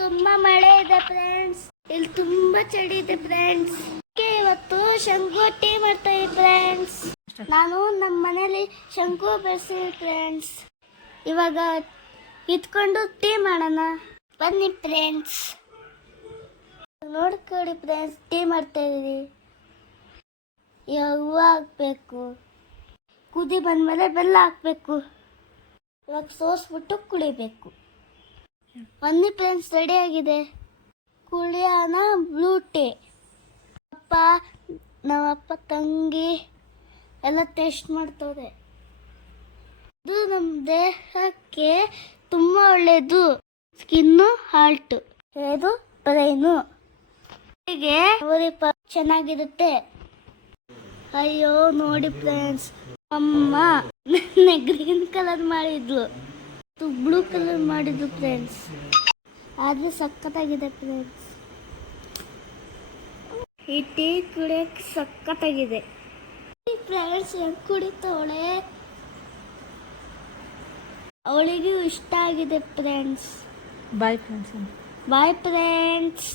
ತುಂಬಾ ಮಳೆ ಇದೆ ಫ್ರೆಂಡ್ಸ್. ಇಲ್ಲಿ ತುಂಬಾ ಚಳಿ ಇದೆ ಫ್ರೆಂಡ್ಸ್. ಇವತ್ತು ಶಂಕು ಟೀ ಮಾಡ್ತಾ ಇದ್ದೆ ಫ್ರೆಂಡ್ಸ್. ನಾನು ನಮ್ಮ ಮನೇಲಿ ಶಂಕು ಬೆಳೆಸಿದ್ದೆ ಫ್ರೆಂಡ್ಸ್. ಇವಾಗ ಇಟ್ಕೊಂಡು ಟೀ ಮಾಡೋಣ ಬನ್ನಿ ಫ್ರೆಂಡ್ಸ್. ನೋಡ್ಕೊಳ್ಳಿ ಫ್ರೆಂಡ್ಸ್, ಟೀ ಮಾಡ್ತಾ ಇದೀವಿ. ಹೂವು ಹಾಕ್ಬೇಕು, ಕುದಿ ಬಂದ್ಮೇಲೆ ಬೆಲ್ಲ ಹಾಕ್ಬೇಕು. ಇವಾಗ ಸೋಸ್ಬಿಟ್ಟು ಕುಡಿಬೇಕು. ಬನ್ನಿ ಫ್ರೆಂಡ್ಸ್, ರೆಡಿ ಆಗಿದೆ. ಕುಡಿಯೋಣ ಬ್ಲೂ ಟೀ. ನಮ್ಮಪ್ಪ ತಂಗಿ ಎಲ್ಲ ಟೇಸ್ಟ್ ಮಾಡ್ತವ್ರೆ. ಇದು ನಮ್ಮ ದೇಹಕ್ಕೆ ತುಂಬ ಒಳ್ಳೆಯದು. ಸ್ಕಿನ್ನು ಹಾಲ್ಟ್, ಇದು ಬ್ರೈನು, ಹೀಗೆ ಚೆನ್ನಾಗಿರುತ್ತೆ. ಅಯ್ಯೋ ನೋಡಿ ಫ್ರೆಂಡ್ಸ್, ಅಮ್ಮ ಗ್ರೀನ್ ಕಲರ್ ಮಾಡಿದ್ಲು, ಬ್ಲೂ ಕಲರ್ ಮಾಡಿದ್ಲು ಫ್ರೆಂಡ್ಸ್. ಆದರೆ ಸಖತ್ತಾಗಿದೆ ಫ್ರೆಂಡ್ಸ್. ಈ ಟೀ ಕುಡಿಯೋಕ್ಕೆ ಸಖತ್ತಾಗಿದೆ ಫ್ರೆಂಡ್ಸ್. ಹೆಂಗೆ ಕುಡಿತಾವಳೆ, ಅವಳಿಗೂ ಇಷ್ಟ ಆಗಿದೆ friends. Boy friends. Boy friends.